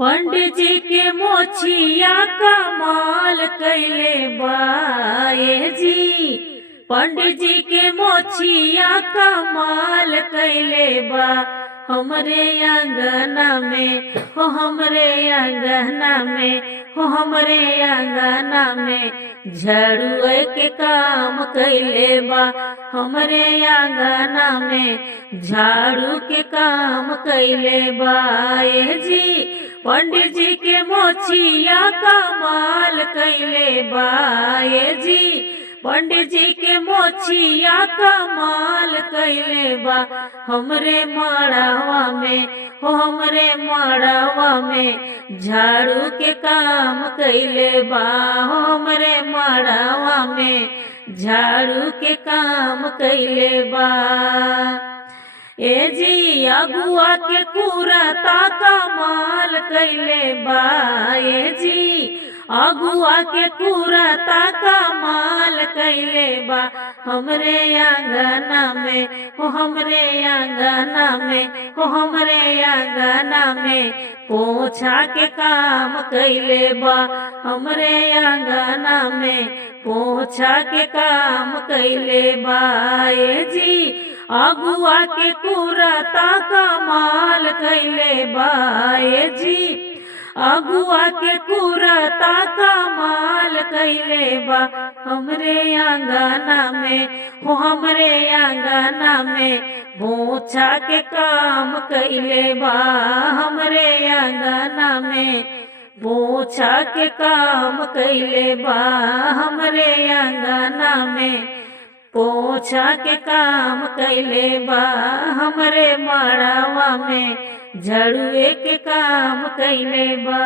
पंडित जी के मोछिया कमाल कैले बाए जी। पंडित जी के मोछिया कमाल कैले बा हमरे अंगना में हो, हमरे अंगना में हो, हमरे अंगना में झाड़ू के काम कैले बा हमरे अंगना में झाड़ू के काम कैले बा ए जी। पंडित जी के मोछिया कमाल कैले बा ए जी। पंडित जी के मोछिया कमाल कैले बा हमरे मड़ावा में हो, हमरे मड़ावा में झाड़ू के काम कैले बा हो, हमरे मड़ावा में झाड़ू के काम कैले बा ए जी। अगुआ के कुरता कमाल कैले बा ए जी। अगुआ के कुरता कमाल कैले बा हमरे अंगना में हो, हमरे अंगना में हो, हमरे अंगना में पोछा के काम कैले बा हमरे अंगना में पोछा के काम कैले बा ए जी। अगुआ के कुरता कमाल कैले बा ए जी। अगुआ के कुरता कमाल कैले बा हमरे अंगना में हो, हमरे अंगना में पोछा के काम कैले बा हमरे अंगना में पोछा के काम कैले बा हमरे अंगना में पोछा के काम कैले बा हमरे मड़ावा में झाड़ुए के काम कैले बा।